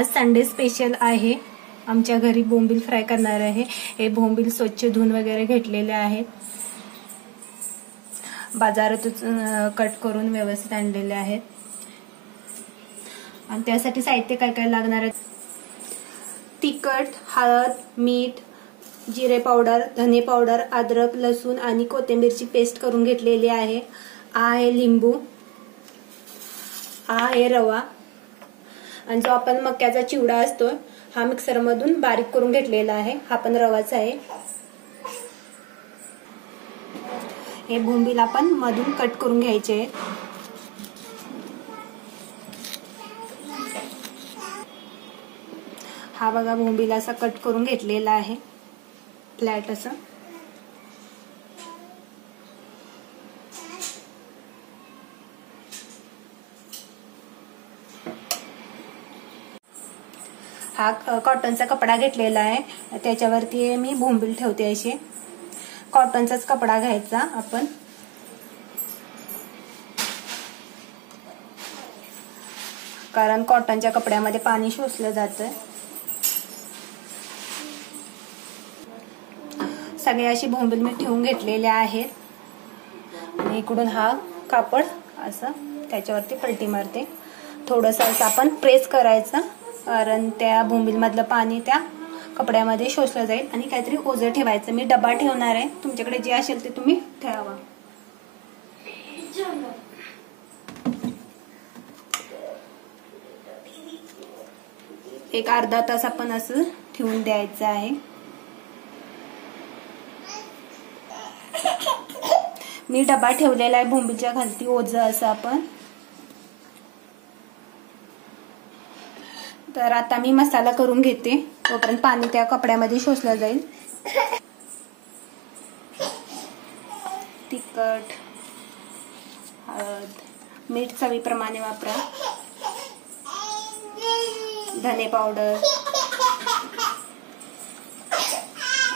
आज Sunday special आहे. आमच्या घरी बोंबील फ्राय करणार आहे. हे बोंबील स्वच्छ धुवून वगैरे घेतलेले आहेत. बाजारातून कट करून व्यवस्थित आणलेले आहेत. आणि त्यासाठी साहित्य काय काय लागणार आहे? तिखट, हळद, मीठ, जिरे पावडर, धने पावडर, अद्रक, लसूण आणि कोथिंबीरची पेस्ट करून घेतलेली आहे. आहे लिंबू, आहे रवा आणि जो आपण मक्याचा चिवडा असतो हा मिक्सर मधून बारीक करून घेतलेला आहे. हा पण रवाचा आहे. हे बोंबील आपण मधून कट करून घ्यायचे आहेत. हा बघा बोंबील असा कट करून घेतलेला आहे, फ्लॅट असं. हा कॉटनचा कपडा घेतलेला आहे. त्याच्यावरती मी बोंबील ठेवते. असे कॉटनचाच कपडा घ्यायचा आपण. कारण कॉटनच्या कपड्यामध्ये पाणी शोषलं जातं. सगळे अशी बोंबील मी ठेवून घेतलेले आहेत. आणि इकडून हा कापड असं त्याच्यावरती पलटी मारते. थोडंसं असं आपण प्रेस करायचं, कारण त्या बोंबील मधलं पाणी त्या कपड्यामध्ये शोषलं जाईल. आणि काहीतरी ओझं ठेवायचं. मी डबा ठेवणार आहे. तुमच्याकडे जे असेल ते तुम्ही ठेवा. एक अर्धा तास आपण असं ठेवून द्यायचं आहे. मी डबा ठेवलेला आहे बोंबीलच्या खालती ओझं असं आपण. तर आता मी मसाला करून घेते, तोपर्यंत पाणी त्या कपड्यामध्ये शोषलं जाईल. तिखट, हळद, मीठ चवीप्रमाणे वापरा. धने पावडर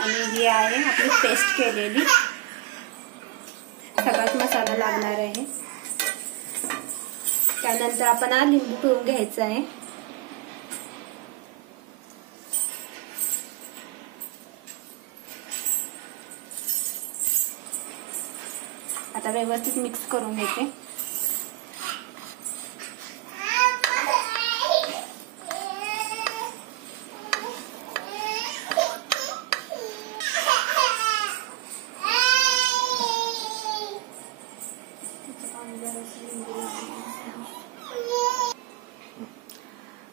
आणि ही आहे आपली पेस्ट केलेली. सगळाच मसाला लागणार आहे. त्यानंतर आपण हा लिंबू पिळून घ्यायचा आहे. आता व्यवस्थित मिक्स करून घेते.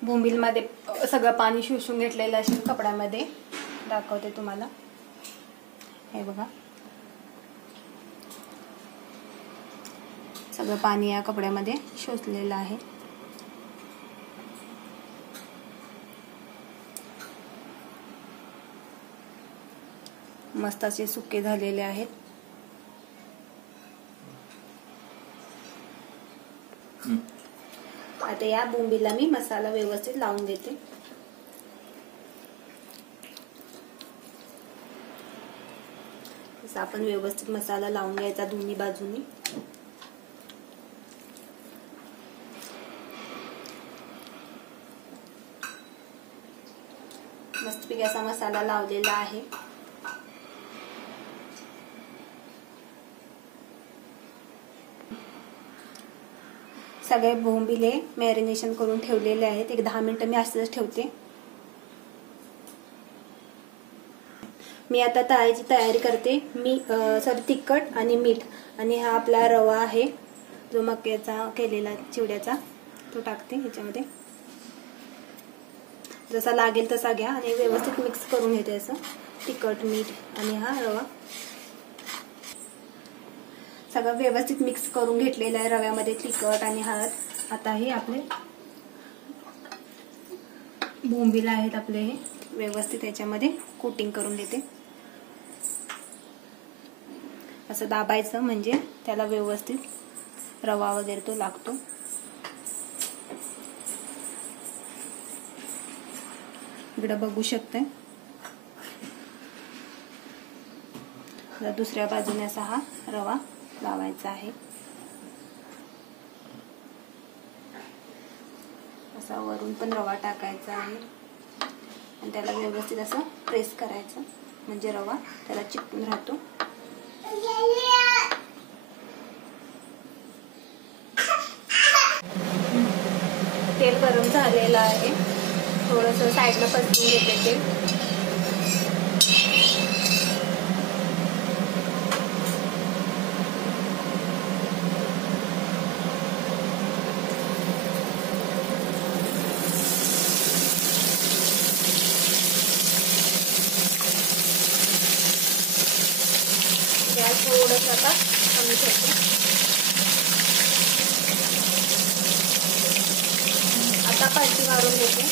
बोंबील मध्ये सगळं पाणी शोषून घेतलेलं असेल कपड्यामध्ये. दाखवते तुम्हाला. हे बघा, सगळं पाणी या कपड्यामध्ये शोषलेलं आहे. मस्त असे सुके झालेले आहेत. आता या बोंबीला मी मसाला व्यवस्थित लावून देते. आपण व्यवस्थित मसाला लावून घ्यायचा दोन्ही बाजूनी. मस्तपैकी असा मसाला लावलेला आहे. सगळे बोंबिले मॅरिनेशन करून ठेवलेले आहेत. एक 10 मिनिटं मी असंच ठेवते. मी आता तळायची तयारी करते. मी तिखट आणि मीठ आणि हा आपला रवा आहे जो मक्याचा केलेला चिवड्याचा, तो टाकते ह्याच्यामध्ये. जसा लागेल तसा घ्या आणि व्यवस्थित मिक्स करून घेते. असं तिखट, मीठ आणि हा रवा सगळं व्यवस्थित मिक्स करून घेतलेलं आहे. रव्यामध्ये तिखट आणि हळद. आता हे आपले बोंबील आहेत आपले, हे व्यवस्थित याच्यामध्ये कोटिंग करून घेते. असं दाबायचं म्हणजे त्याला व्यवस्थित रवा वगैरे तो लागतो. इकडे बघू शकते. दुसऱ्या बाजूने असा हा रवा लावायचा आहे. असा वरून पण रवा टाकायचा आहे आणि त्याला व्यवस्थित असं प्रेस करायचं, म्हणजे रवा त्याला चिकटून राहतो. तेल गरम झालेलं आहे, थोडंसं साईडला पसरून घेते तेल. गॅस थोडंसं आता कमी ठेवते. आता पलटी मारून घेते.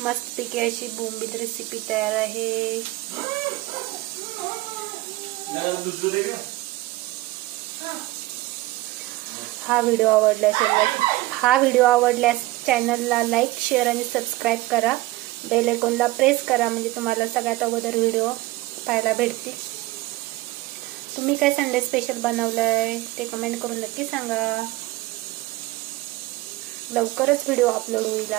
मस्तपैकी अशी बोंबील रेसिपी तयार आहे. हा व्हिडिओ आवडल्यास चॅनलला लाईक, शेअर आणि सबस्क्राईब करा. बेल आयकॉनला प्रेस करा, म्हणजे तुम्हाला सगळ्यात अगोदर व्हिडिओ पाहायला भेटतील. तुम्ही काय संडे स्पेशल बनवलंय ते कमेंट करून नक्की सांगा. लवकरच व्हिडिओ अपलोड होईल.